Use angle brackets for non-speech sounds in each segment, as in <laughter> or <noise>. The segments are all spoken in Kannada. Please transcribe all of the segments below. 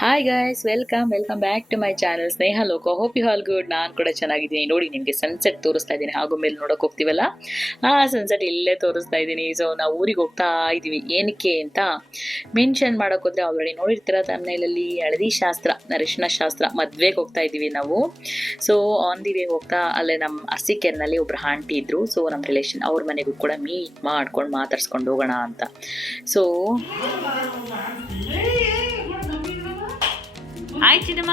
Hi guys welcome welcome back to my channel Sneha Loka hope you all good ನಾನು ಕೂಡ ಚೆನ್ನಾಗಿದ್ದೀನಿ. ನೋಡಿ, ನಿಮಗೆ ಸನ್ಸೆಟ್ ತೋರಿಸ್ತಾ ಇದ್ದೀನಿ. ಹಾಗೂ ಮೇಲೆ ನೋಡೋಕೆ ಹೋಗ್ತೀವಲ್ಲ? ಆ ಸನ್ಸೆಟ್ ಇಲ್ಲೇ ತೋರಿಸ್ತಾ ಇದ್ದೀನಿ. ಸೊ ನಾವು ಊರಿಗೆ ಹೋಗ್ತಾ ಇದ್ದೀವಿ ಏನಕ್ಕೆ ಅಂತ ಮೆನ್ಷನ್ ಮಾಡೋಕೆ ಹೋದ್ರೆ ಆಲ್ರೆಡಿ ನೋಡಿರ್ತೀರ? ತಮ್ಮನೇಲಲ್ಲಿ ಹಳದಿ ಶಾಸ್ತ್ರ ಅರಿಶಿನ ಶಾಸ್ತ್ರ ಮದ್ವೆಗೆ ಹೋಗ್ತಾ ಇದ್ದೀವಿ ನಾವು. ಸೊ ಆನ್ ದಿ ವೇ ಹೋಗ್ತಾ ಅಲ್ಲೇ ನಮ್ಮ ಅರ್ಸಿಕೆರ್ನಲ್ಲಿ ಒಬ್ರು ಆಂಟಿ ಇದ್ರು. ಸೊ ನಮ್ಮ ರಿಲೇಷನ್ ಅವ್ರ ಮನೆಗೂ ಕೂಡ ಮೀಟ್ ಮಾಡ್ಕೊಂಡು ಮಾತಾಡ್ಸ್ಕೊಂಡು ಹೋಗೋಣ ಅಂತ. ಸೊ ಆಯ್ತು ಚಿನ್ನಮ್ಮ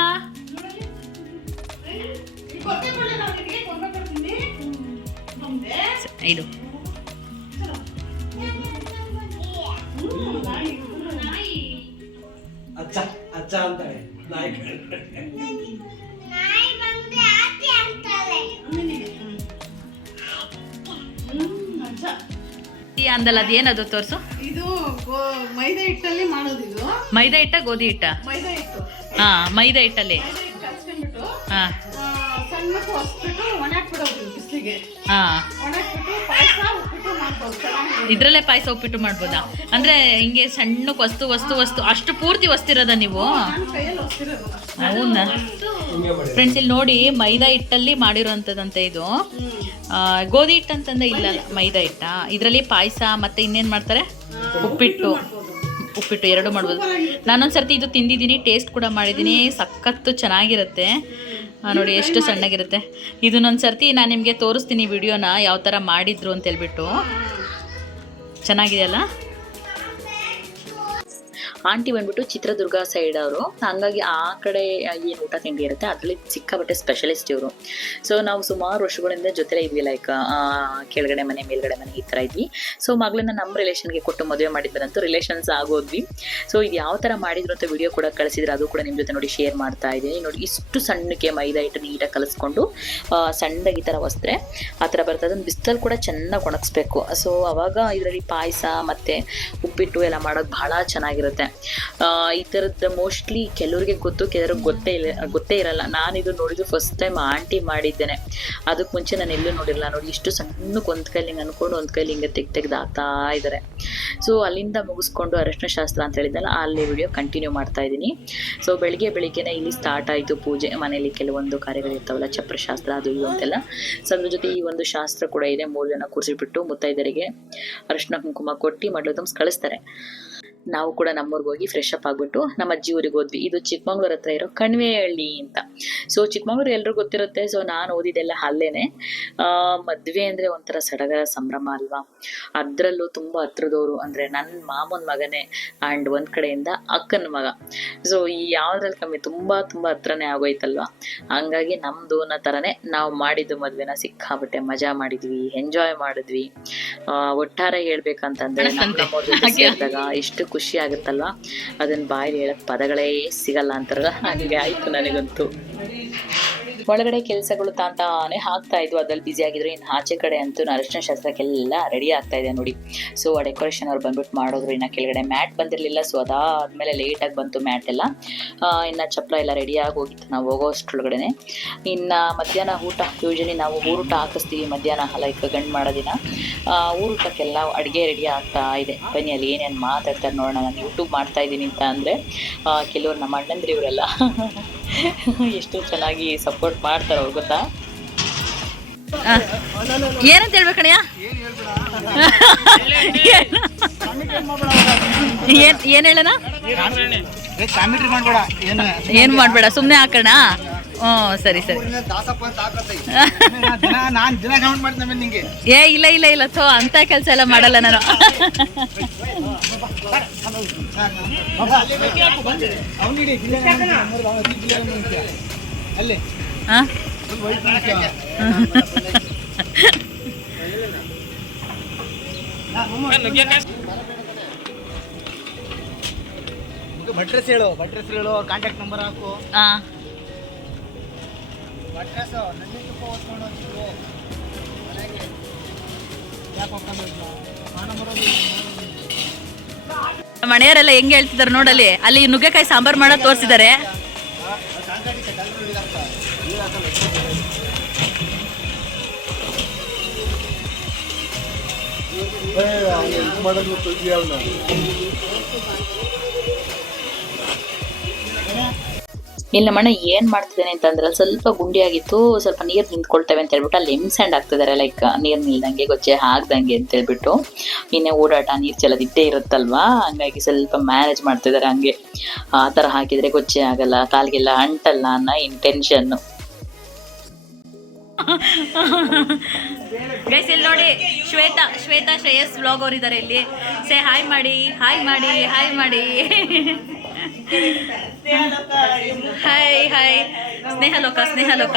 ಇದು ಅಚ್ಚ ಅಚ್ಚ ಅಂತಾಳೆ. ನಾಯಿ ನಾಯಿ ಬಂದ್ರೆ ಆಚೆ ಈ ಅಂದಲ್ಲ ಅದೇನದು ತೋರಿಸು? ಇದು ಮೈದಾ ಹಿಟ್ಟಲ್ಲಿ ಮಾಡೋದು ಇದು. ಮೈದಾ ಹಿಟ್ಟ ಗೋಧಿ ಹಿಟ್ಟ? ಮೈದಾ ಹಿಟ್ಟು. ಹಾ ಮೈದಾ ಹಿಟ್ಟಲ್ಲಿ. ಹಾ. ಸಣ್ಣಕ್ಕೆ ಹೊಸ್ಬಿಟ್ಟು ಒಣಾಕ್ಬಿಡೋದು ಬಿಸಿಲಿಗೆ. ಹಾ. ಒಣಾಕ್ಬಿಟ್ಟು ಪಾಯಸ ಉಪ್ಪಿಟ್ಟು ಮಾಡ್ಬೋದು ಇದ್ರಲ್ಲೇ ಪಾಯಸ ಉಪ್ಪಿಟ್ಟು ಮಾಡ್ಬೋದಾ? ಅಂದ್ರೆ ಹಿಂಗೆ ಸಣ್ಣ ವಸ್ತು ವಸ್ತು ವಸ್ತು ಅಷ್ಟು ಪೂರ್ತಿ ವಸ್ತಿರೋದ ನೀವು? ಹೌದಾ? ಫ್ರೆಂಡ್ಸ್ ಇಲ್ಲಿ ನೋಡಿ ಮೈದಾ ಹಿಟ್ಟಲ್ಲಿ ಮಾಡಿರೋಂಥದ್ದಂತೆ ಇದು. ಗೋಧಿ ಹಿಟ್ಟು ಅಂತಂದ್ರೆ ಇಲ್ಲ ಮೈದಾ ಹಿಟ್ಟ. ಇದರಲ್ಲಿ ಪಾಯಸ ಮತ್ತೆ ಇನ್ನೇನು ಮಾಡ್ತಾರೆ? ಉಪ್ಪಿಟ್ಟು. ಉಪ್ಪಿಟ್ಟು ಎರಡು ಮಾಡ್ಬೋದು. ನಾನೊಂದು ಸರ್ತಿ ಇದು ತಿಂದಿದ್ದೀನಿ ಟೇಸ್ಟ್ ಕೂಡ ಮಾಡಿದ್ದೀನಿ. ಸಖತ್ತು ಚೆನ್ನಾಗಿರುತ್ತೆ. ನೋಡಿ ಎಷ್ಟು ಸಣ್ಣಗಿರುತ್ತೆ. ಇದನ್ನೊಂದು ಸರ್ತಿ ನಾನು ನಿಮಗೆ ತೋರಿಸ್ತೀನಿ ವಿಡಿಯೋನ ಯಾವ ಥರ ಮಾಡಿದ್ರು ಅಂತ ಹೇಳ್ಬಿಟ್ಟು ಚೆನ್ನಾಗಿದೆಯಲ್ಲ? ಆಂಟಿ ಬಂದ್ಬಿಟ್ಟು ಚಿತ್ರದುರ್ಗ ಸೈಡ್ ಅವರು. ಹಂಗಾಗಿ ಆ ಕಡೆ ಏನು ಊಟ ತಿಂಡಿ ಇರುತ್ತೆ, ಅದರಲ್ಲಿ ಸಿಕ್ಕಾಪಟ್ಟೆ ಸ್ಪೆಷಲಿಸ್ಟ್ ಇವರು. ಸೊ ನಾವು ಸುಮಾರು ವರ್ಷಗಳಿಂದ ಜೊತೆಲೇ ಇದ್ವಿ ಲೈಕ್ ಕೆಳಗಡೆ ಮನೆ, ಮೇಲ್ಗಡೆ ಮನೆ ಈ ಥರ ಇದ್ವಿ. ಸೊ ಮಗಳನ್ನ ನಮ್ಮ ರಿಲೇಷನ್ಗೆ ಕೊಟ್ಟು ಮದುವೆ ಮಾಡಿದ್ರಂತೂ ರಿಲೇಷನ್ಸ್ ಆಗೋದ್ವಿ. ಸೊ ಇದು ಯಾವ ಥರ ಮಾಡಿದ್ರು ಅಂತ ವಿಡಿಯೋ ಕೂಡ ಕಳಿಸಿದ್ರೆ ಅದು ಕೂಡ ನಿಮ್ಮ ಜೊತೆ ನೋಡಿ ಶೇರ್ ಮಾಡ್ತಾ ಇದ್ದೀನಿ. ನೋಡಿ, ಇಷ್ಟು ಸಣ್ಣಕ್ಕೆ ಮೈದಾ ಹಿಟ್ಟು ನೀಟಾಗಿ ಕಲಿಸ್ಕೊಂಡು ಸಣ್ಣದಾಗಿ ಈ ಥರ ವಸ್ತ್ರೆ ಆ ಥರ ಬರ್ತದೆ. ಅದನ್ನು ಕೂಡ ಚೆನ್ನಾಗಿ ಒಣಗಿಸ್ಬೇಕು. ಸೊ ಅವಾಗ ಇದರಲ್ಲಿ ಪಾಯಸ ಮತ್ತು ಉಪ್ಪಿಟ್ಟು ಎಲ್ಲ ಮಾಡೋದು ಬಹಳ ಚೆನ್ನಾಗಿರುತ್ತೆ. ಈ ಥರದ್ದು ಮೋಸ್ಟ್ಲಿ ಕೆಲವರಿಗೆ ಗೊತ್ತು, ಕೆಲವ್ರಿಗೆ ಗೊತ್ತೇ ಇಲ್ಲ, ಗೊತ್ತೇ ಇರಲ್ಲ. ನಾನು ಇದು ನೋಡಿದ್ದು ಫಸ್ಟ್ ಟೈಮ್ ಆಂಟಿ ಮಾಡಿದ್ದೇನೆ. ಅದಕ್ಕೆ ಮುಂಚೆ ನಾನು ಎಲ್ಲೂ ನೋಡಿರಲ್ಲ ನೋಡಿ, ಇಷ್ಟು ಸಣ್ಣಕ್ಕೆ ಒಂದು ಕೈಲಿ ಹಿಂಗೆ ಅನ್ಕೊಂಡು ಒಂದು ಕೈಲಿ ಹಿಂಗೆ ತೆಗ್ ತೆಗ್ದು ಇದ್ದಾರೆ ಸೊ ಅಲ್ಲಿಂದ ಮುಗಿಸ್ಕೊಂಡು ಅರಶಿನ ಶಾಸ್ತ್ರ ಅಂತ ಹೇಳಿದ್ದಲ್ಲ, ಅಲ್ಲಿ ವಿಡಿಯೋ ಕಂಟಿನ್ಯೂ ಮಾಡ್ತಾ ಇದ್ದೀನಿ. ಸೊ ಬೆಳಿಗ್ಗೆ ಬೆಳಿಗ್ಗೆನೆ ಇಲ್ಲಿ ಸ್ಟಾರ್ಟ್ ಆಯಿತು ಪೂಜೆ. ಮನೆಯಲ್ಲಿ ಕೆಲವೊಂದು ಕಾರ್ಯಗಳಿರ್ತಾವಲ್ಲ ಚಪ್ರಶಾಸ್ತ್ರ, ಅದು ಇದು ಅಂತೆಲ್ಲ. ಸೊ ಅದ್ರ ಜೊತೆ ಈ ಒಂದು ಶಾಸ್ತ್ರ ಕೂಡ ಇದೆ. ಮೂರು ಜನ ಕೂರಿಸಿಬಿಟ್ಟು ಮುತ್ತೈದರಿಗೆ ಅರಿಶಿನ ಕುಂಕುಮ ಕೊಟ್ಟು ಮಡ್ಲು ಕಳಿಸ್ತಾರೆ. ನಾವು ಕೂಡ ನಮ್ಮೂರಿಗೆ ಹೋಗಿ ಫ್ರೆಶ್ ಅಪ್ ಆಗ್ಬಿಟ್ಟು ನಮ್ಮ ಅಜ್ಜಿ ಊರಿಗೆ ಹೋದ್ವಿ. ಇದು ಚಿಕ್ಕಮಂಗ್ಳೂರ್ ಹತ್ರ ಇರೋ ಕಣ್ವೇಹಳ್ಳಿ ಅಂತ. ಸೊ ಚಿಕ್ಕಮಂಗ್ಳೂರು ಎಲ್ರಿಗೂ ಗೊತ್ತಿರುತ್ತೆ. ಸೊ ನಾನು ಓದಿದ್ದೆಲ್ಲ ಅಲ್ಲೇನೆ. ಆ, ಮದ್ವೆ ಅಂದ್ರೆ ಒಂಥರ ಸಡಗರ ಸಂಭ್ರಮ ಅಲ್ವಾ? ಅದ್ರಲ್ಲೂ ತುಂಬಾ ಹತ್ರದವರು ಅಂದ್ರೆ ನನ್ನ ಮಾಮನ ಮಗನೇ ಅಂಡ್ ಒಂದ್ ಕಡೆಯಿಂದ ಅಕ್ಕನ ಮಗ. ಸೊ ಈ ಯಾವುದ್ರಲ್ಲಿ ಕಮ್ಮಿ ತುಂಬಾ ತುಂಬಾ ಹತ್ರನೇ ಆಗೋಯ್ತಲ್ವಾ? ಹಂಗಾಗಿ ನಮ್ದು ಅನ್ನೋ ತರನೇ ನಾವು ಮಾಡಿದ್ದು ಮದ್ವೆನ ಸಿಕ್ಕಾಬಿಟ್ಟೆ ಮಜಾ ಮಾಡಿದ್ವಿ ಎಂಜಾಯ್ ಮಾಡಿದ್ವಿ. ಆ, ಒಟ್ಟಾರೆ ಹೇಳ್ಬೇಕಂತಂದ್ರೆ ನಮ್ಮ ನಮ್ಮವ್ರ ಜೊತೆ ಸೇರಿದಾಗ ಎಷ್ಟು ಖುಷಿ ಆಗುತ್ತಲ್ವಾ ಅದನ್ನ ಬಾಯಲ್ಲಿ ಹೇಳಕ್ ಪದಗಳೇ ಸಿಗಲ್ಲ ಅಂತಾರಲ್ಲ ಹಾಗೆ ಆಯ್ತು ನನಗಂತೂ. ಒಳಗಡೆ ಕೆಲಸಗಳು ತಾಂತಾನೆ ಆಗ್ತಾ ಇದ್ವು ಅದ್ರಲ್ಲಿ ಬ್ಯುಸಿ ಆಗಿದ್ರು ಇನ್ನು ಆಚೆ ಕಡೆ ಅಂತೂ ಅರಿಶಿನ ಶಾಸ್ತ್ರಕ್ಕೆಲ್ಲ ರೆಡಿ ಆಗ್ತಾ ಇದೆ ನೋಡಿ. ಸೊ ಆ ಡೆಕೋರೇಷನ್ ಅವ್ರು ಬಂದ್ಬಿಟ್ಟು ಮಾಡಿದ್ರು ಇನ್ನು ಕೆಳಗಡೆ ಮ್ಯಾಟ್ ಬಂದಿರಲಿಲ್ಲ ಸೊ ಅದಾದ್ಮೇಲೆ ಲೇಟಾಗಿ ಬಂತು ಮ್ಯಾಟ್ ಎಲ್ಲ. ಇನ್ನು ಚಪ್ಪಲ ಎಲ್ಲ ರೆಡಿಯಾಗಿ ಹೋಗಿತ್ತು ನಾವು ಹೋಗೋ ಅಷ್ಟರೊಳಗಡೆ ಇನ್ನು ಮಧ್ಯಾಹ್ನ ಊಟ ಯೂಶಲಿ ನಾವು ಊಟ ಹಾಕಿಸ್ತೀವಿ ಮಧ್ಯಾಹ್ನ ಲೈಕ್ ಗಂಡು ಮಾಡೋದಿನ ಆ, ಊರೂಟಕ್ಕೆಲ್ಲ ಅಡುಗೆ ರೆಡಿ ಆಗ್ತಾ ಇದೆ. ಬನ್ನಿ ಅಲ್ಲಿ ಏನೇನು ಮಾತಾಡ್ತಾರೆ ನೋಡೋಣ. ನಾನು ಯೂಟ್ಯೂಬ್ ಮಾಡ್ತಾ ಇದ್ದೀನಿ ಅಂತ ಅಂದರೆ ಕೆಲವ್ರು ನಮ್ಮ ಅಣ್ಣಂದ್ರೆ ಇವರೆಲ್ಲ <laughs> ಎಷ್ಟು ಚೆನ್ನಾಗಿ ಸಪೋರ್ಟ್ ಮಾಡ್ತಾರೆ ಅವ್ರು ಗೊತ್ತಾ? ಏನಂತ ಹೇಳ್ಬೇಕಣ್ಣ ಏನ್ ಏನ್ ಹೇಳೋಣ ಕಾಮಿಡಿ ಮಾಡ್ಬೇಡ. ಏನು? ಏನ್ ಮಾಡ್ಬೇಡ ಸುಮ್ಮನೆ ಹಾಕೋಣ. ಹ್ಞೂ ಸರಿ ಸರಿ. ದಾಸಪ್ಪ ಅಂತ ಹಾಕತ್ತೈ <laughs> ದಿನ ನಾನ್ ದಿನ ಕಮೆಂಟ್ ಮಾಡ್ತೀನಿ ನಿಂಗೆ. ಏ ಇಲ್ಲ ಇಲ್ಲ ಇಲ್ಲ ಥೋ ಅಂತ ಕೆಲಸ ಎಲ್ಲ ಮಾಡಲ್ಲ ನಾನು. ಭಟ್ರೆಸ್ ಹೇಳು ಭಟ್ರೆಸ್ ಹೇಳು ಕಾಂಟ್ಯಾಕ್ಟ್ ನಂಬರ್ ಹಾಕು. ಹಾ ನನ್ನ ತುಪ್ಪ ಓದ್ಕೊಂಡು ಹೋಗ್ತಿದ್ರು. ಮನೆಗೆ. ಯಾಕೆ ಹೋಗ್ಕೊಂಡು ಹಣ ಬರೋದು ಮನೆಯವರೆಲ್ಲ ಹೆಂಗ್ ಹೇಳ್ತಿದ್ದಾರೆ ನೋಡಲ್ಲಿ? ಅಲ್ಲಿ ನುಗ್ಗೆಕಾಯಿ ಸಾಂಬಾರ್ ಮಾಡೋದು ತೋರಿಸಿದ್ದಾರೆ. ಇಲ್ಲಿ ನಮ್ಮಣ್ಣ ಏನ್ ಮಾಡ್ತಿದ್ದಾನೆ ಅಂತಂದ್ರೆ ಸ್ವಲ್ಪ ಗುಂಡಿ ಆಗಿತ್ತು, ಸ್ವಲ್ಪ ನೀರು ನಿಂತ್ಕೊಳ್ತೇವೆ ಅಂತ ಹೇಳ್ಬಿಟ್ಟು ಅಲ್ಲಿ ಎಂ ಹಾಕ್ತಿದ್ದಾರೆ ಲೈಕ್ ನೀರ್ ನಿಲ್ದಂಗೆ ಗೊಚ್ಚೆ ಹಾಕ್ದಂಗೆ ಅಂತ ಹೇಳ್ಬಿಟ್ಟು. ಇನ್ನೇ ಓಡಾಟ, ನೀರ್ ಚೆಲ್ಲದಿದ್ದೇ ಇರುತ್ತಲ್ವಾ? ಹಂಗಾಗಿ ಸ್ವಲ್ಪ ಮ್ಯಾನೇಜ್ ಮಾಡ್ತಿದ್ದಾರೆ ಹಂಗೆ. ಆ ತರ ಹಾಕಿದ್ರೆ ಗೊಚ್ಚೆ ಆಗಲ್ಲ, ಕಾಲ್ಗೆಲ್ಲ ಅಂಟಲ್ಲ ಅನ್ನೋ ಇಂಟೆನ್ಷನ್ ಗೈಸ್ ಇಲ್ಲಿ ನೋಡಿ ಶ್ವೇತಾ ಶ್ವೇತಾ ಶ್ರೇಯಸ್ ವ್ಲಾಗ್ ಅವ್ರು ಇದ್ದಾರೆ ಇಲ್ಲಿ. ಸೇ ಹಾಯ್ ಮಾಡಿ ಹಾಯ್ ಮಾಡಿ ಹಾಯ್ ಮಾಡಿ. ಹಾಯ್ ಹಾಯ್ ಸ್ನೇಹ ಲೋಕ ಸ್ನೇಹ ಲೋಕ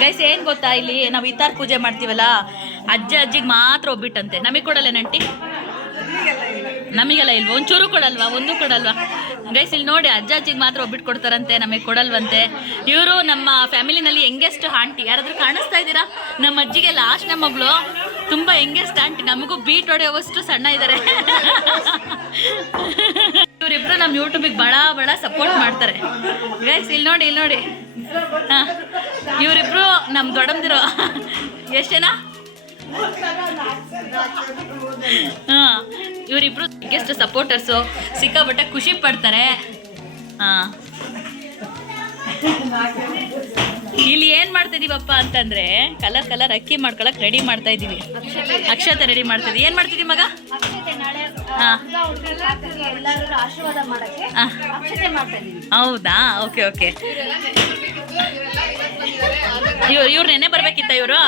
ಗೈಸ್ ಏನ್ ಗೊತ್ತಾ ಇಲ್ಲಿ? ನಾವು ಇತರ ಪೂಜೆ ಮಾಡ್ತೀವಲ್ಲ? ಅಜ್ಜ ಅಜ್ಜಿಗೆ ಮಾತ್ರ ಒಬ್ಬಿಟ್ಟಂತೆ. ನಮಗೆ ಕೊಡಲ್ಲ ನಂಟಿ ನಮಗೆಲ್ಲ ಇಲ್ವಾ? ಒಂಚೂರು ಕೊಡಲ್ವಾ? ಒಂದು ಕೊಡಲ್ವಾ? ಗೈಸ್ ಇಲ್ಲಿ ನೋಡಿ ಅಜ್ಜ ಅಜ್ಜಿಗೆ ಮಾತ್ರ ಒಬ್ಬಿಟ್ಟು ಕೊಡ್ತಾರಂತೆ, ನಮಗೆ ಕೊಡಲ್ವಂತೆ. ಇವರು ನಮ್ಮ ಫ್ಯಾಮಿಲಿನಲ್ಲಿ ಯಂಗೆಸ್ಟ್ ಆಂಟಿ ಯಾರಾದರೂ ಕಾಣಿಸ್ತಾ ಇದ್ದೀರಾ? ನಮ್ಮ ಅಜ್ಜಿಗೆ ಲಾಸ್ಟ್ ನಮ್ಮ ಮಗಳು. ತುಂಬ ಯಂಗೆಸ್ಟ್ ಆಂಟಿ ನಮಗೂ ಬೀಟ್ ಹೊಡೆಯುವಷ್ಟು ಸಣ್ಣ ಇದ್ದಾರೆ ಇವರಿಬ್ರು ನಮ್ಮ ಯೂಟ್ಯೂಬಿಗೆ ಭಾಳ ಭಾಳ ಸಪೋರ್ಟ್ ಮಾಡ್ತಾರೆ. ಗೈಸ್ ಇಲ್ಲಿ ನೋಡಿ ಇಲ್ಲಿ ನೋಡಿ. ಹಾಂ. ಇವರಿಬ್ರು ನಮ್ಮ ದೊಡ್ಡಂದಿರೋ. ಎಷ್ಟು ಜನ ಹಾ ಇವರಿಬ್ರು ಗೆಸ್ಟ್ ಸಪೋರ್ಟರ್ಸು ಸಿಕ್ಕಾಪಟ್ಟೆ ಖುಷಿ ಪಡ್ತಾರೆ. ಹಾ. ಇಲ್ಲಿ ಏನ್ ಮಾಡ್ತಾ ಇದೀವಪ್ಪ ಅಂತಂದ್ರೆ ಕಲರ್ ಕಲರ್ ಅಕ್ಕಿ ಮಾಡ್ಕೊಳಕ್ ರೆಡಿ ಮಾಡ್ತಾ ಇದೀವಿ ಅಕ್ಷತೆ ರೆಡಿ ಮಾಡ್ತಾ ಇದೀವಿ ಏನ್ ಮಾಡ್ತಿದೀವಿ ಮಗ? ಹೌದಾ? ಓಕೆ ಓಕೆ ಇವ್ರು ಇವ್ರು ನೆನೆ ಬರ್ಬೇಕಿತ್ತ ಇವರು?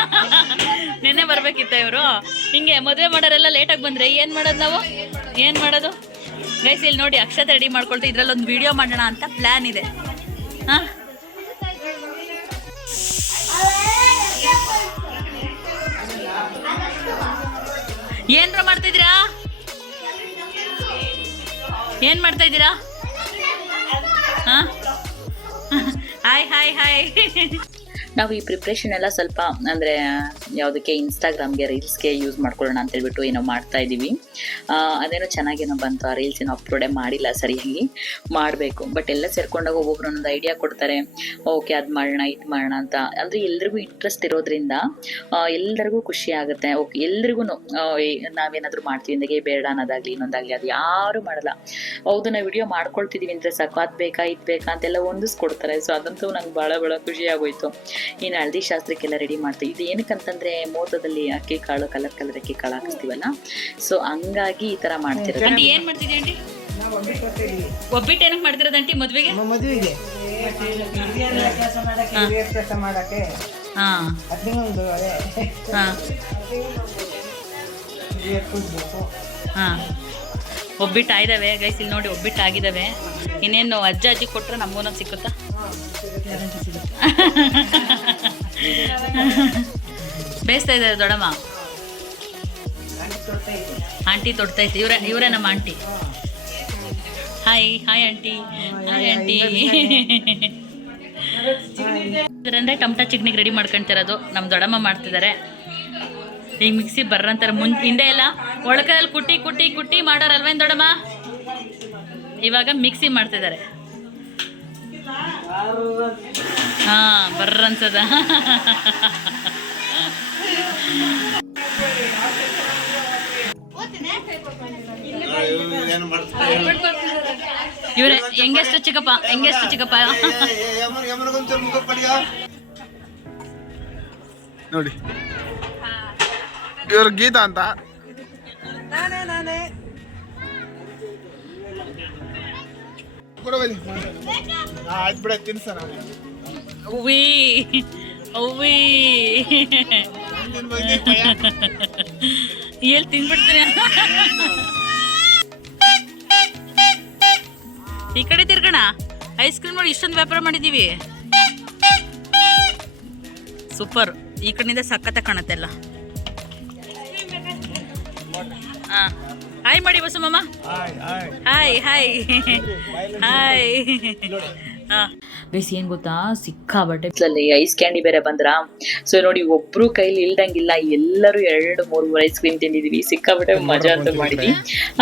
<laughs> ನೆನೆ ಬರ್ಬೇಕಿತ್ತ ಇವರು? ಹಿಂಗೆ ಮದುವೆ ಮಾಡೋರೆಲ್ಲ ಲೇಟಾಗಿ ಬಂದ್ರೆ ಏನು ಮಾಡೋದು ನಾವು? ಏನು ಮಾಡೋದು? ಗೈಸ್ ಇಲ್ಲಿ ನೋಡಿ ಅಕ್ಷತೆ ರೆಡಿ ಮಾಡ್ಕೊಳ್ತಾ ಇದ್ರಲ್ಲಿ ಒಂದು ವಿಡಿಯೋ ಮಾಡೋಣ ಅಂತ ಪ್ಲ್ಯಾನ್ ಇದೆ. ಹಾಂ? ಏನ್ರ ಮಾಡ್ತಿದ್ದೀರಾ? ಏನ್ ಮಾಡ್ತಾ ಇದ್ದೀರಾ? ಹಾ? ಹಾಯ್ ಹಾಯ್ ಹಾಯ್ ನಾವು ಈ ಪ್ರಿಪ್ರೇಷನ್ ಎಲ್ಲ ಸ್ವಲ್ಪ ಅಂದರೆ ಯಾವುದಕ್ಕೆ ಇನ್ಸ್ಟಾಗ್ರಾಮ್ಗೆ ರೀಲ್ಸ್ಗೆ ಯೂಸ್ ಮಾಡ್ಕೊಳ್ಳೋಣ ಅಂತ ಹೇಳ್ಬಿಟ್ಟು ಏನೋ ಮಾಡ್ತಾ ಇದ್ದೀವಿ. ಅದೇನೋ ಚೆನ್ನಾಗೇನೋ ಬಂತು, ಆ ರೀಲ್ಸ್ ಏನೋ ಅಪ್ಲೋಡೇ ಮಾಡಿಲ್ಲ ಸರಿಯಾಗಿ. ಮಾಡಬೇಕು. ಬಟ್ ಎಲ್ಲ ಸೇರ್ಕೊಂಡಾಗ ಒಬ್ಬೊಬ್ರು ಒಂದೊಂದು ಐಡಿಯಾ ಕೊಡ್ತಾರೆ. ಓಕೆ ಅದು ಮಾಡೋಣ, ಇದು ಮಾಡೋಣ ಅಂತ. ಅಂದರೆ ಎಲ್ರಿಗೂ ಇಂಟ್ರೆಸ್ಟ್ ಇರೋದ್ರಿಂದ ಎಲ್ಲರಿಗೂ ಖುಷಿ ಆಗುತ್ತೆ. ಓಕೆ ಎಲ್ರಿಗೂ ನಾವೇನಾದರೂ ಮಾಡ್ತೀವಿ ಅಂದಾಗೆ ಬೇಡ ಅನ್ನೋದಾಗಲಿ, ಇನ್ನೊಂದಾಗಲಿ, ಅದು ಯಾರು ಮಾಡಲ್ಲ. ಹೌದು, ನಾವು ವಿಡಿಯೋ ಮಾಡ್ಕೊಳ್ತಿದ್ದೀವಿ ಅಂದರೆ ಸಾಕು. ಅದು ಬೇಕಾ, ಇದು ಬೇಕಾ ಅಂತೆಲ್ಲ ಹೊಂದಿಸ್ಕೊಡ್ತಾರೆ. ಸೊ ಅದಂತೂ ನಂಗೆ ಭಾಳ ಭಾಳ ಖುಷಿ ಆಗೋಯ್ತು. ಇನ್ನು ಹಳದಿ ಶಾಸ್ತ್ರಕ್ಕೆಲ್ಲ ರೆಡಿ ಮಾಡ್ತೀವಿ. ಇದು ಏನಕ್ಕಂತಂದ್ರೆ ಮೋದದಲ್ಲಿ ಅಕ್ಕಿ ಕಾಳು ಕಲರ್ ಕಲರ್ ಅಕ್ಕಿ ಕಾಳು ಹಾಕಿಸ್ತೀವಲ್ಲ? ಸೊ ಹಂಗಾಗಿ ಈ ತರ ಮಾಡ್ತಿರೋದು. ಆಂಟಿ ಏನ್ ಮಾಡ್ತಿದ್ರಿ ಆಂಟಿ? ಒಬ್ಬಿಟ್ಟು ಏನಕ್ಕೆ ಮಾಡ್ತಿರೋದು ಆಂಟಿ ಮದ್ವೆಗೆ? ಮದುವೆಗೆ. ಕೆಲಸ ಮಾಡಕ್ಕೆ ಹಾ. ಹದಿನೊಂದು ಅದೇ. ಹಾ. ಹಿರಿಯರ್ ಕೂಡ್ಬೇಕು. ಹಾ. ಒಬ್ಬಿಟ್ಟು ಆಗಿದಾವೆ ಗೈಸ್ ಇಲ್ಲಿ ನೋಡಿ ಒಬ್ಬಿಟ್ಟು ಆಗಿದಾವೆ ಇನ್ನೇನು ಅಜ್ಜ ಅಜ್ಜಿ ಕೊಟ್ರೆ ನಮ್ಮೂನ ಸಿಕ್ಕುತ್ತಾ? <laughs> ಬೇಯಿಸ್ತಾ ಇದ್ದಾರೆ ದೊಡಮ್ಮ. ಆಂಟಿ ತೊಡ್ತೈತೆ ಇವರೇ ಇವರೇ ನಮ್ಮ aunty. Hi hi aunty hi aunty ಅಂದ್ರೆ ಟಮಟ ಚಿಕ್ನಿಗೆ ರೆಡಿ ಮಾಡ್ಕೊಂತಿರೋದು ನಮ್ಮ ದೊಡಮ್ಮ ಮಾಡ್ತಿದ್ದಾರೆ ಈಗ ಮಿಕ್ಸಿ ಬರ್ರಂತಾರೆ ಮುನ್ ಹಿಂದೆ ಎಲ್ಲ ಒಳಕದಲ್ಲಿ ಕುಟ್ಟಿ ಕುಟ್ಟಿ ಕುಟ್ಟಿ ಮಾಡೋರಲ್ವೇನು ದೊಡಮ್ಮ? ಇವಾಗ ಮಿಕ್ಸಿ ಮಾಡ್ತಿದ್ದಾರೆ ಹಾ ಬರ್ರಂತದ. <laughs> ಇವ್ರೆ ಹೆಂಗೆಷ್ಟು ಚಿಕ್ಕಪ್ಪ ಹೆಂಗೆಷ್ಟು ಚಿಕ್ಕಪ್ಪ? ನೋಡಿ. ಇವ್ರ ಗೀತಾ ಅಂತ. ಆಯ್ತು ಬಿಡ ತಿನ್ಸ ನಾನು. ಅವ್ವಿ ಅವ್ವಿ <laughs> ಎಲ್ಲಿ ತಿನ್ಬಿಡ್ತೀನಿ. ಈ ಕಡೆ ತಿರ್ಗಣ ಐಸ್ ಕ್ರೀಮ್ ನೋಡಿ ಇಷ್ಟೊಂದು ವ್ಯಾಪಾರ ಮಾಡಿದ್ದೀವಿ ಸೂಪರ್ ಈ ಕಡೆಯಿಂದ ಸಖತ್ತ ಕಾಣತ್ತೆಲ್ಲ ಹಾಂ ಹಾಯ್ ಮಾಡಿ ಬಸಮ್ಮಮ್ಮ ಹಾಯ್ ಹಾಯ್ ಹಾಯ್ ಗೈಸ್ ಏನ್ ಗೊತ್ತಾ? ಸಿಕ್ಕಾಬಟ್ಟೆ ಅಲ್ಲಿ ಐಸ್ ಕ್ಯಾಂಡಿ ಬೇರೆ ಬಂದ್ರ? ಸೊ ನೋಡಿ ಒಬ್ರು ಕೈಲಿ ಇಲ್ದಂಗಿಲ್ಲ ಎಲ್ಲರೂ ಎರಡು ಮೂರು ಐಸ್ ಕ್ರೀಮ್ ತಿಂದಿದೀವಿ. ಸಿಕ್ಕಾಬಟ್ಟೆ ಮಜಾ ಅಂತ ಮಾಡಿದ್ವಿ.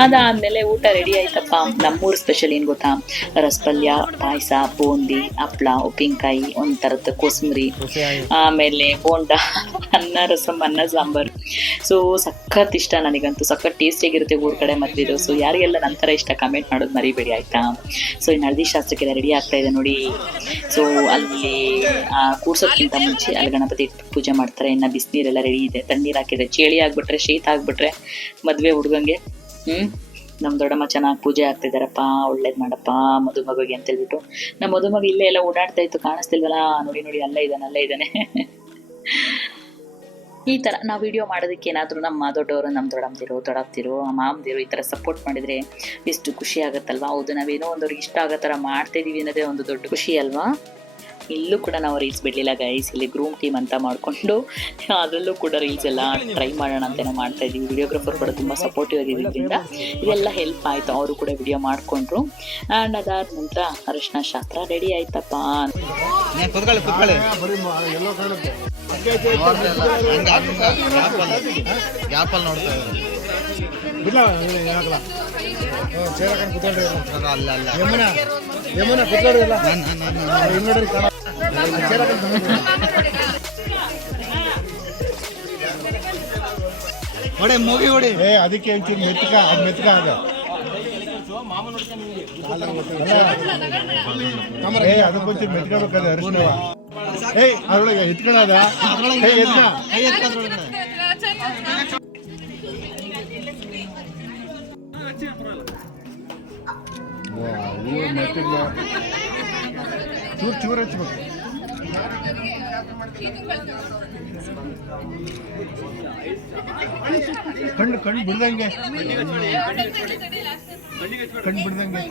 ಅದಾದ್ಮೇಲೆ ಊಟ ರೆಡಿ ಆಯ್ತಪ್ಪ. ನಮ್ಮೂರ್ ಸ್ಪೆಷಲ್ ಏನ್ ಗೊತ್ತಾ? ರಸಪಲ್ಯ ಪಾಯಸ ಬೂಂದಿ ಹಪ್ಳ ಉಪ್ಪಿನಕಾಯಿ ಒಂದ್ ತರದ ಕೋಸಂಬರಿ ಆಮೇಲೆ ಬೋಂಡ ಅನ್ನ ರಸಂ ಅನ್ನ ಸಾಂಬಾರ್. ಸೊ ಸಖತ್ ಇಷ್ಟ ನನಗಂತೂ. ಸಖತ್ ಟೇಸ್ಟಿಯಾಗಿರುತ್ತೆ ಊರ್ ಕಡೆ ಮದ್ವೆದು. ಸೊ ಯಾರಿಗೆಲ್ಲ ನಂತರ ಇಷ್ಟ ಕಮೆಂಟ್ ಮಾಡೋದು ಮರಿಬೇಡಿ ಆಯ್ತಾ? ಸೊ ಇನ್ನು ಹಳದಿ ಶಾಸ್ತ್ರಕ್ಕೆಲ್ಲ ರೆಡಿ ಆಗ್ತಾ ಇದೆ ನೋಡಿ. ಸೊ ಅಲ್ಲಿ ಕೂರ್ಸೋದ್ಕಿಂತ ಮುಂಚೆ ಅಲ್ಲಿ ಗಣಪತಿ ಪೂಜೆ ಮಾಡ್ತಾರೆ. ಇನ್ನು ಬಿಸಿನೀರೆಲ್ಲ ರೆಡಿ ಇದೆ. ತಣ್ಣೀರು ಹಾಕಿದೆ ಚೇಳಿ ಆಗ್ಬಿಟ್ರೆ, ಶೀತ ಆಗ್ಬಿಟ್ರೆ, ಮದುವೆ ಹುಡುಗಂಗೆ, ಹ್ಮ್ ನಮ್ಮ ದೊಡ್ಡಮ್ಮ ಚೆನ್ನಾಗಿ ಪೂಜೆ ಆಗ್ತಿದಾರಪ್ಪ, ಒಳ್ಳೇದ್ ಮಾಡಪ್ಪ, ಮದುಮಗುಗೆ ಅಂತ ಹೇಳ್ಬಿಟ್ಟು. ನಮ್ಮ ಮದುಮಗ ಇಲ್ಲೇ ಎಲ್ಲ ಓಡಾಡ್ತಾ ಇತ್ತು, ಕಾಣಿಸ್ತಿಲ್ವಲ್ಲ, ನೋಡಿ ನೋಡಿ, ಅಲ್ಲೇ ಇದ್ದಾನೆ ಅಲ್ಲೇ ಇದ್ದಾನೆ <laughs> ಈ ತರ ನಾವು ವಿಡಿಯೋ ಮಾಡೋದಕ್ಕೆ ಏನಾದರೂ ನಮ್ಮ ದೊಡ್ಡವರು, ನಮ್ಮ ದೊಡ್ಡಮ್ಮದಿರು ದೊಡ್ಡಪ್ತಿರು ಮಾಮದಿರು ಈ ಥರ ಸಪೋರ್ಟ್ ಮಾಡಿದ್ರೆ ಎಷ್ಟು ಖುಷಿ ಆಗುತ್ತಲ್ವಾ? ಹೌದು, ನಾವೇನೋ ಒಂದವ್ರಿಗೆ ಇಷ್ಟ ಆಗೋ ಥರ ಮಾಡ್ತಾ ಇದೀವಿ ಅನ್ನೋದೇ ಒಂದು ದೊಡ್ಡ ಖುಷಿ ಅಲ್ವಾ? ಇಲ್ಲೂ ಕೂಡ ನಾವು ರೀಲ್ಸ್ ಬಿಡಲಿಲ್ಲ ಗೈಸ್ ಇಲ್ಲಿ ಗ್ರೂಮ್ ಟೀಮ್ ಅಂತ ಮಾಡಿಕೊಂಡು ಅದರಲ್ಲೂ ಕೂಡ ರೀಲ್ಸ್ ಎಲ್ಲ ಟ್ರೈ ಮಾಡೋಣ ಅಂತ ಮಾಡ್ತಾ ಇದ್ದೀವಿ. ವಿಡಿಯೋಗ್ರಾಫರ್ ಕೂಡ ತುಂಬ ಸಪೋರ್ಟಿವ್ ಆಗಿದ್ದರಿಂದ ಇದೆಲ್ಲ ಹೆಲ್ಪ್ ಆಯಿತು. ಅವರು ಕೂಡ ವಿಡಿಯೋ ಮಾಡಿಕೊಂಡ್ರು. ಆ್ಯಂಡ್ ಅದಾದ ನಂತರ ಅರಿಶಿನ ಶಾಸ್ತ್ರ ರೆಡಿ ಆಯ್ತಪ್ಪ. ಅಲ್ಲ ಅಲ್ಲ ಯಮುನಾ ಯಮುನಾ ಕುತ್ಕೊಂಡ್ರಿ ಇಲ್ಲ ನಾನು ಕಾಣ. ಹೊಡೆ ಮೂಗಿ ಹೊಡಿ. ಏ ಅದಕ್ಕೆ ಒಂಚೂರು ಮೆತ್ಕ ಅದು ಮೆತ್ಕ ಅದ ಏ ಅದಕ್ಕೊಂಚೂರು ಮೆತ್ಕೋಬೇಕಾದ ಅರಿಶಿನ ಏಯ್ ಅದ್ರೊಳಗೆ ಎತ್ಕೊಳ್ಳೋದ ಏ ಎತ್ಕೊಂಡ್ರೊಳಗಡೆ ಚೂರು ಚೂರು ಹಚ್ಬೇಕು. ಕಣ್ಣು ಕಣ್ಣು ಬಿಡ್ದಂಗೆ. ಕಣ್ಣು ಬಿಡ್ದಂಗೆ.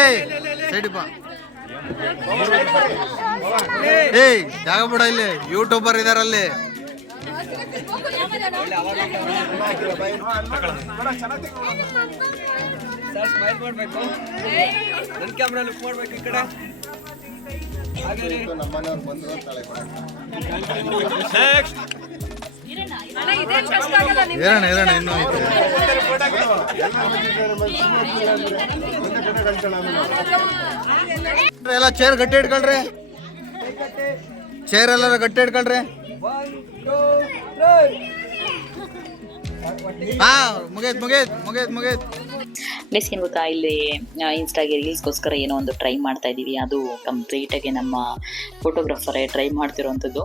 ಏಯ್ ಸೈಡ್ ಬಾ. ಏಯ್ ಜಾಗ ಬಿಡ ಇಲ್ಲಿ. ಯೂಟ್ಯೂಬರ್ ಇದಾರಲ್ಲಿ ಇರೋಣ ಇರೋಣ ಇನ್ನೂ ಐತೆ. ಎಲ್ಲ ಚೇರ್ ಗಟ್ಟಿ ಇಟ್ಕೊಳ್ರಿ. ಚೇರ್ ಎಲ್ಲಾರ ಗಟ್ಟಿ ಇಟ್ಕೊಳ್ರಿ. ಮುಗೇತ್ ಮುಗೇತ್ ಗೊತ್ತಾ ಇಲ್ಲಿ ಇನ್ಸ್ಟಾಗೆ ರೀಲ್ಸ್ಗೋಸ್ಕರ ಏನೋ ಒಂದು ಟ್ರೈ ಮಾಡ್ತಾ ಇದ್ದೀವಿ ಅದು ಕಂಪ್ಲೀಟ್ ಆಗಿ ನಮ್ಮ ಫೋಟೋಗ್ರಾಫರೇ ಟ್ರೈ ಮಾಡ್ತಿರೋವಂಥದ್ದು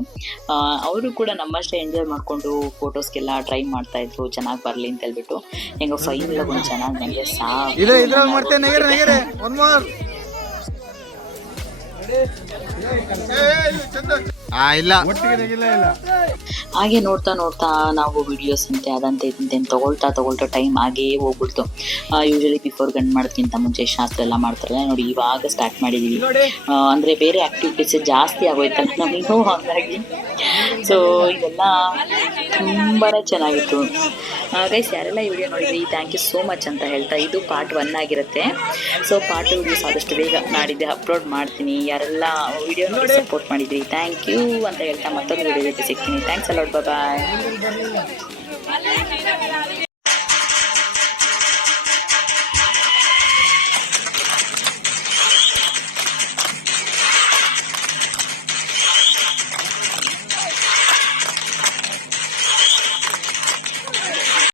ಅವರು ಕೂಡ ನಮ್ಮಷ್ಟೇ ಎಂಜಾಯ್ ಮಾಡಿಕೊಂಡು ಫೋಟೋಸ್ಗೆಲ್ಲ ಟ್ರೈ ಮಾಡ್ತಾ ಇದ್ರು ಚೆನ್ನಾಗಿ ಬರಲಿ ಅಂತ ಹೇಳ್ಬಿಟ್ಟು. ಹೆಂಗೋ ಫೈನಲ್ ಒಂದು ಚೆನ್ನಾಗಿ ನನಗೆ ಸಾ ಇಲ್ಲ. ಹಾಗೆ ನೋಡ್ತಾ ನೋಡ್ತಾ ನಾವು ವಿಡಿಯೋಸ್ ಅಂತೆ, ಅದಂತೆ ಇದಂತೆ ತಗೊಳ್ತಾ ತಗೊಳ್ತಾ ಟೈಮ್ ಹಾಗೇ ಹೋಗ್ಬಿಡ್ತು. ಯೂಶಲಿ ಬಿಫೋರ್ ಗಂಡ್ ಮಾಡೋದಕ್ಕಿಂತ ಮುಂಚೆ ಶಾಸ್ತ್ರ ಎಲ್ಲ ಮಾಡ್ತಾರಲ್ಲ, ನೋಡಿ ಇವಾಗ ಸ್ಟಾರ್ಟ್ ಮಾಡಿದ್ದೀವಿ ಅಂದರೆ ಬೇರೆ ಆಕ್ಟಿವಿಟೀಸ್ ಜಾಸ್ತಿ ಆಗೋಯ್ತಲ್ಲ ನಮಗೂ ಹಾಗಾಗಿ. ಸೊ ಇದೆಲ್ಲ ತುಂಬಾನೇ ಚೆನ್ನಾಗಿತ್ತು. ಗೈಸ್ ಯಾರೆಲ್ಲ ಈ ವಿಡಿಯೋ ನೋಡಿದ್ರಿ? ಥ್ಯಾಂಕ್ ಯು ಸೋ ಮಚ್ ಅಂತ ಹೇಳ್ತಾ ಇದು ಪಾರ್ಟ್ ಒನ್ ಆಗಿರುತ್ತೆ. ಸೊ ಪಾರ್ಟ್ ವಿಡಿಯೋಸ್ ಬೇಗ ನಾಡಿದ್ದೆ ಅಪ್ಲೋಡ್ ಮಾಡ್ತೀನಿ. ಯಾರೆಲ್ಲ ವಿಡಿಯೋ ನೋಡಿ ಸಪೋರ್ಟ್ ಮಾಡಿದ್ರಿ ಥ್ಯಾಂಕ್ ಯು ಅಂತ ಹೇಳ್ತಾ ಮತ್ತೊಂದು ವಿಡಿಯೋ ಜೊತೆ ಸಿಗ್ತೀನಿ. ಥ್ಯಾಂಕ್ಸ್ ಅಲೋಟ್ ಬಾಯ್